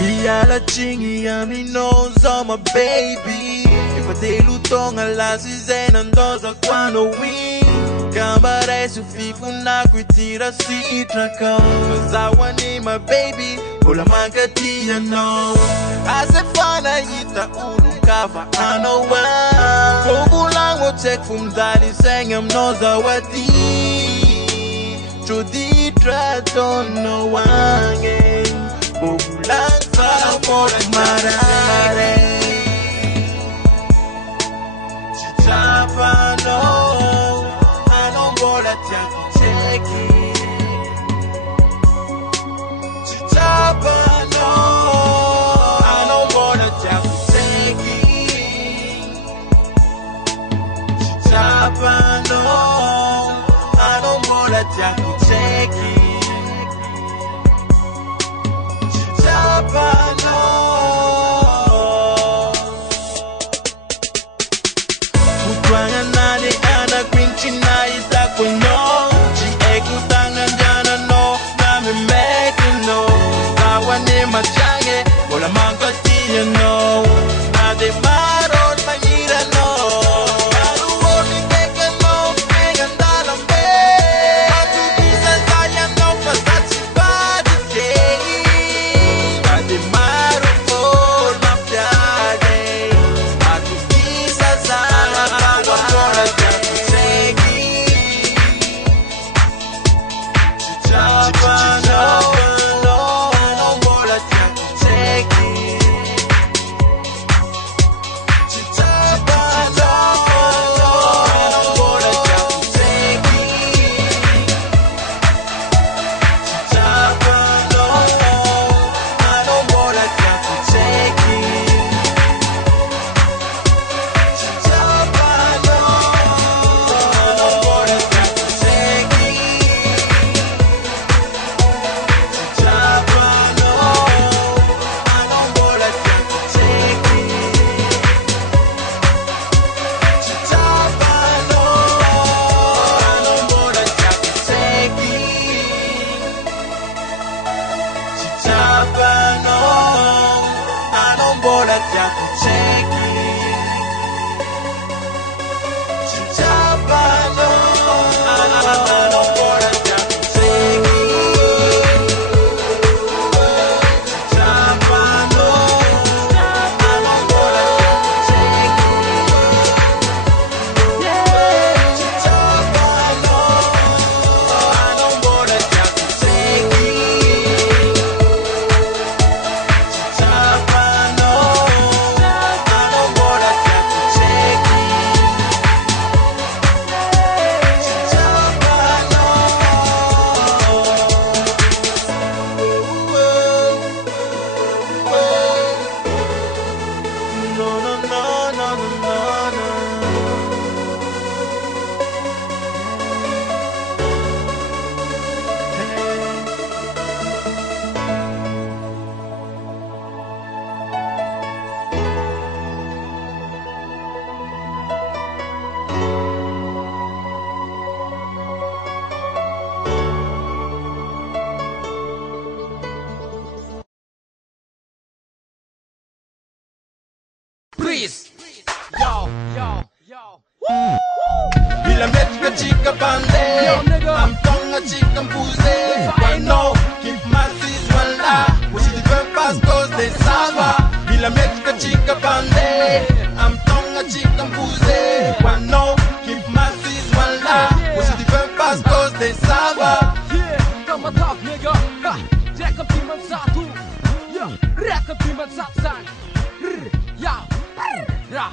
Miala chingi ami knows I'm my baby. If I did lutonga lasi zena ndoza kwano win. Kambare sufifu na kuitira si itraka. Cause I want it my baby. Ola mankatia no. Asefana yita ulu kava anowa. Fogulang mo check from dali sengam noza wati. Chudi trato no wange. Fogulang sa moras marare. Tsapanao. I take it. Tsapanao. I don't wanna take it. Tsapanao. I don't wanna take it. Tsapanao. Utwanga nani ana kwinchi na itaku no. Machange, bola manca tia no, na de maro mangira no, maru ni que no, que andala me, tu pisa talla no pasasi pa de na de maro por la piade, a tu pisa sana agua por la segui, Tsapanao. Please, yo. Bila metka chica bande, I'm tonga chicken pussy. Why no? Keep my sis one la. We see the very fast cause they sava. Bila metka chica bande, I'm tonga chicken pussy. Why no? Keep my sis one la. We see the very fast cause they sava. Yeah, come on top nigga. Jack up team and satu. Yeah, rack up team and satsan. Yeah, yeah.